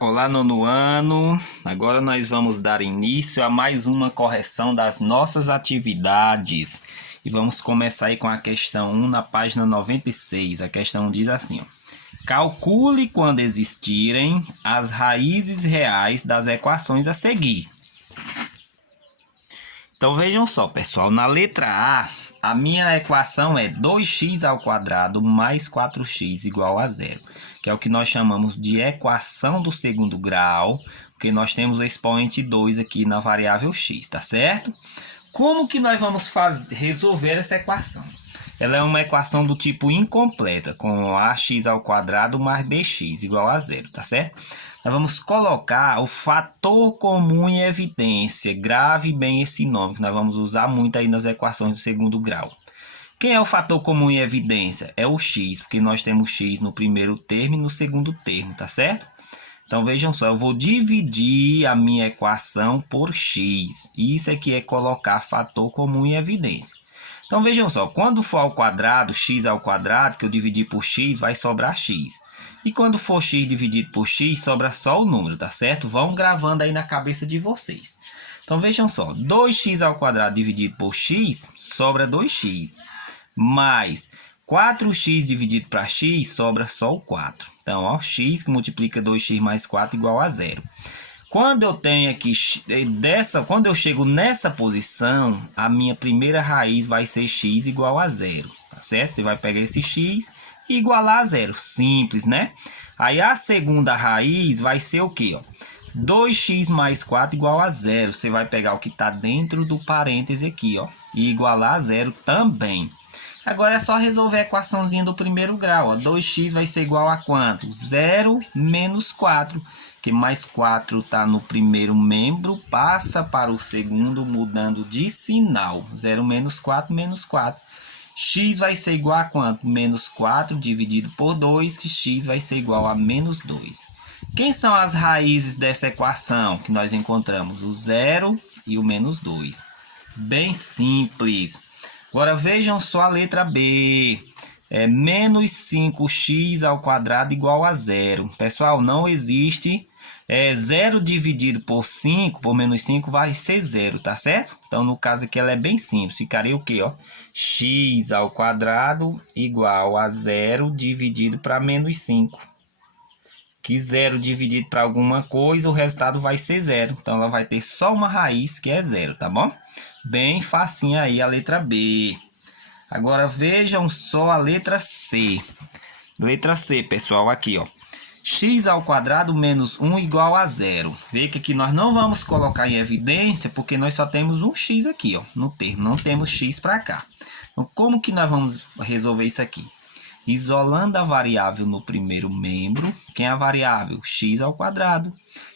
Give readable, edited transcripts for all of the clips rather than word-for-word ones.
Olá, nono ano. Agora nós vamos dar início a mais uma correção das nossas atividades. E vamos começar aí com a questão 1 na página 96. A questão diz assim, ó: calcule quando existirem as raízes reais das equações a seguir. Então vejam só, pessoal, na letra A minha equação é 2x² mais 4x igual a zero, que é o que nós chamamos de equação do segundo grau, porque nós temos o expoente 2 aqui na variável x, tá certo? Como que nós vamos resolver essa equação? Ela é uma equação do tipo incompleta, com ax² mais bx igual a zero, tá certo? Nós vamos colocar o fator comum em evidência. Grave bem esse nome, que nós vamos usar muito aí nas equações do segundo grau. Quem é o fator comum em evidência? É o x, porque nós temos x no primeiro termo e no segundo termo, tá certo? Então vejam só, eu vou dividir a minha equação por x. Isso aqui é colocar fator comum em evidência. Então vejam só, quando for ao quadrado, x ao quadrado, que eu dividi por x, vai sobrar x. E quando for x dividido por x, sobra só o número, tá certo? Vão gravando aí na cabeça de vocês. Então vejam só, 2x² dividido por x, sobra 2x. Mais 4x dividido para x, sobra só o 4. Então, ó, x que multiplica 2x mais 4 igual a zero. Quando eu tenho aqui quando eu chego nessa posição, a minha primeira raiz vai ser x igual a zero, tá certo? Você vai pegar esse x e igualar a zero, simples, né? Aí a segunda raiz vai ser o quê, ó? 2x mais 4 igual a zero. Você vai pegar o que está dentro do parêntese aqui, ó, e igualar a zero também. Agora é só resolver a equaçãozinha do primeiro grau, ó. 2x vai ser igual a quanto? 0 menos 4. Que mais 4 está no primeiro membro, passa para o segundo, mudando de sinal. 0 menos 4, menos 4. X vai ser igual a quanto? Menos 4 dividido por 2, que x vai ser igual a menos 2. Quem são as raízes dessa equação que nós encontramos? O 0 e o menos 2. Bem simples. Agora vejam só a letra B. É menos 5x² igual a zero. Pessoal, não existe 0 dividido por 5, por menos 5, vai ser zero, tá certo? Então, no caso aqui, ela é bem simples. Ficaria o quê, ó? x² igual a 0 dividido para menos 5. Que 0 dividido para alguma coisa, o resultado vai ser zero. Então, ela vai ter só uma raiz, que é zero, tá bom? Bem facinho aí a letra B. Agora vejam só a letra C. Letra C, pessoal, aqui, ó. x² menos 1 igual a zero. Vê que aqui nós não vamos colocar em evidência, porque nós só temos um x aqui, ó, no termo. Não temos x para cá. Então, como que nós vamos resolver isso aqui? Isolando a variável no primeiro membro. Quem é a variável? x².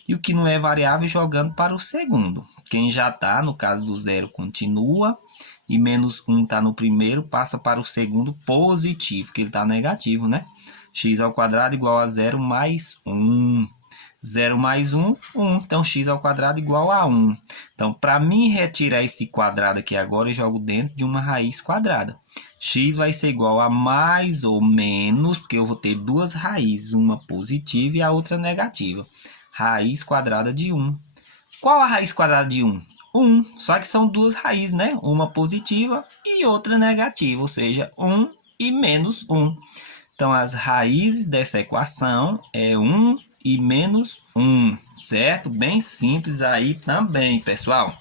E o que não é variável, jogando para o segundo. Quem já está, no caso do zero, continua. E menos 1 está no primeiro, passa para o segundo positivo, porque ele está negativo, né? x² igual a 0 mais 1. 0 mais 1, 1. Então, x² igual a 1. Então, para mim retirar esse quadrado aqui agora, eu jogo dentro de uma raiz quadrada. X vai ser igual a mais ou menos, porque eu vou ter duas raízes, uma positiva e a outra negativa. Raiz quadrada de 1. Qual a raiz quadrada de 1? 1. Só que são duas raízes, né? Uma positiva e outra negativa, ou seja, 1 e menos 1. Então, as raízes dessa equação é 1 e menos 1, certo? Bem simples aí também, pessoal.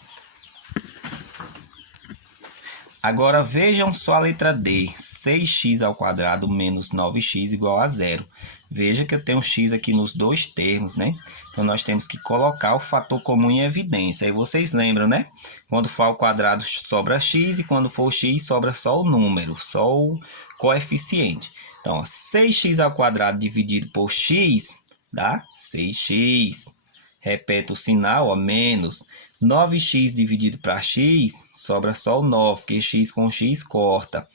Agora vejam só a letra D. 6x² menos 9x igual a zero. Veja que eu tenho x aqui nos dois termos, né? Então, nós temos que colocar o fator comum em evidência. Aí vocês lembram, né? Quando for ao quadrado, sobra x. E quando for x, sobra só o número, só o coeficiente. Então, 6x² dividido por x dá 6x. Repete o sinal, ó, menos 9x dividido para x, sobra só o 9, porque x com x corta.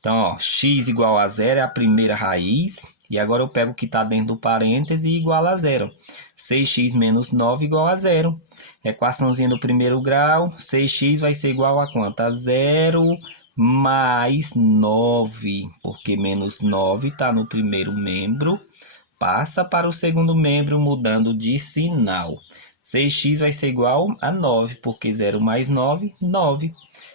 Então, ó, x igual a zero é a primeira raiz. E agora eu pego o que está dentro do parêntese e igualo a zero. 6x menos 9 igual a zero. Equaçãozinha do primeiro grau. 6x vai ser igual a quanto? A 0 mais 9. Porque menos 9 está no primeiro membro. passa para o segundo membro mudando de sinal. 6x vai ser igual a 9, porque 0 mais 9, 9.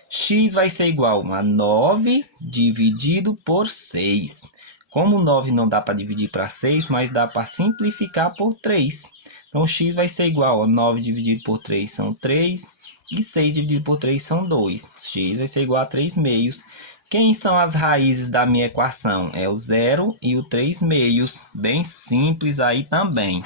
X vai ser igual a 9 dividido por 6. Como 9 não dá para dividir para 6, mas dá para simplificar por 3. Então, x vai ser igual a 9 dividido por 3 são 3. E 6 dividido por 3 são 2. X vai ser igual a 3 meios. Quem são as raízes da minha equação? É o 0 e o 3 meios. Bem simples aí também.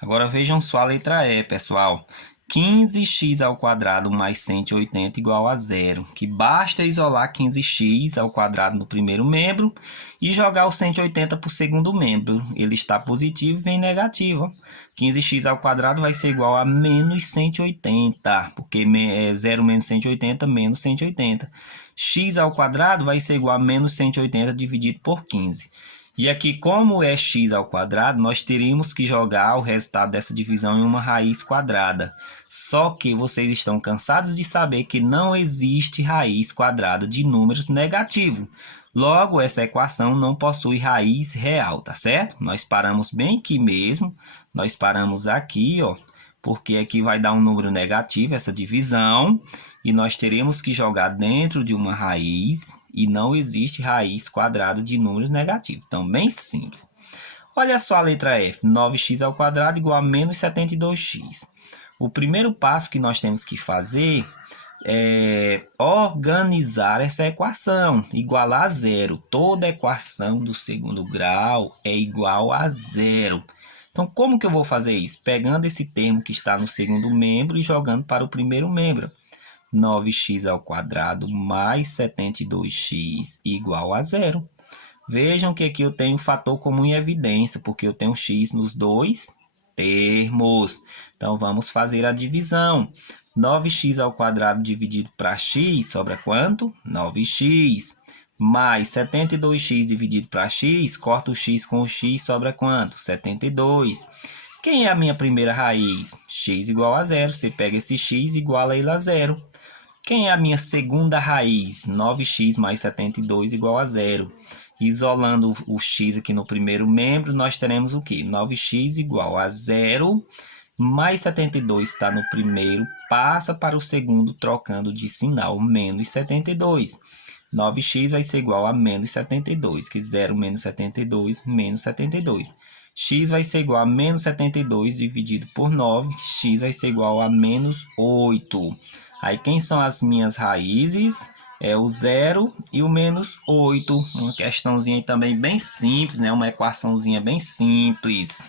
Agora vejam só a letra E, pessoal. 15x ao quadrado mais 180 igual a 0. Que basta isolar 15x ao quadrado no primeiro membro e jogar o 180 para o segundo membro. Ele está positivo e vem negativo. 15x ao quadrado vai ser igual a menos 180, porque 0 menos 180 menos 180. X ao quadrado vai ser igual a menos 180 dividido por 15. E aqui, como é x ao quadrado, nós teríamos que jogar o resultado dessa divisão em uma raiz quadrada. Só que vocês estão cansados de saber que não existe raiz quadrada de números negativos. Logo, essa equação não possui raiz real, tá certo? Nós paramos bem aqui mesmo. Nós paramos aqui, ó, porque aqui vai dar um número negativo, essa divisão. E nós teremos que jogar dentro de uma raiz e não existe raiz quadrada de números negativos. Então, bem simples. Olha só a letra F, 9x ao quadrado igual a menos 72x. O primeiro passo que nós temos que fazer é organizar essa equação, igualar a zero. Toda equação do segundo grau é igual a zero. Então, como que eu vou fazer isso? Pegando esse termo que está no segundo membro e jogando para o primeiro membro. 9x ao quadrado mais 72x igual a zero. Vejam que aqui eu tenho fator comum em evidência, porque eu tenho x nos dois termos. Então, vamos fazer a divisão. 9x ao quadrado dividido para x sobra quanto? 9x. Mais 72x dividido para x, corta o x com o x, sobra quanto? 72. Quem é a minha primeira raiz? X igual a zero. Você pega esse x e iguala ele a zero. Quem é a minha segunda raiz? 9x mais 72 igual a zero. Isolando o x aqui no primeiro membro, nós teremos o quê? 9x igual a zero, mais 72 está no primeiro, passa para o segundo, trocando de sinal, menos 72. 9x vai ser igual a menos 72, que 0 menos 72, menos 72. X vai ser igual a menos 72 dividido por 9, x vai ser igual a menos 8. Aí, quem são as minhas raízes? É o 0 e o menos 8. Uma questãozinha aí também bem simples, né? Uma equaçãozinha bem simples.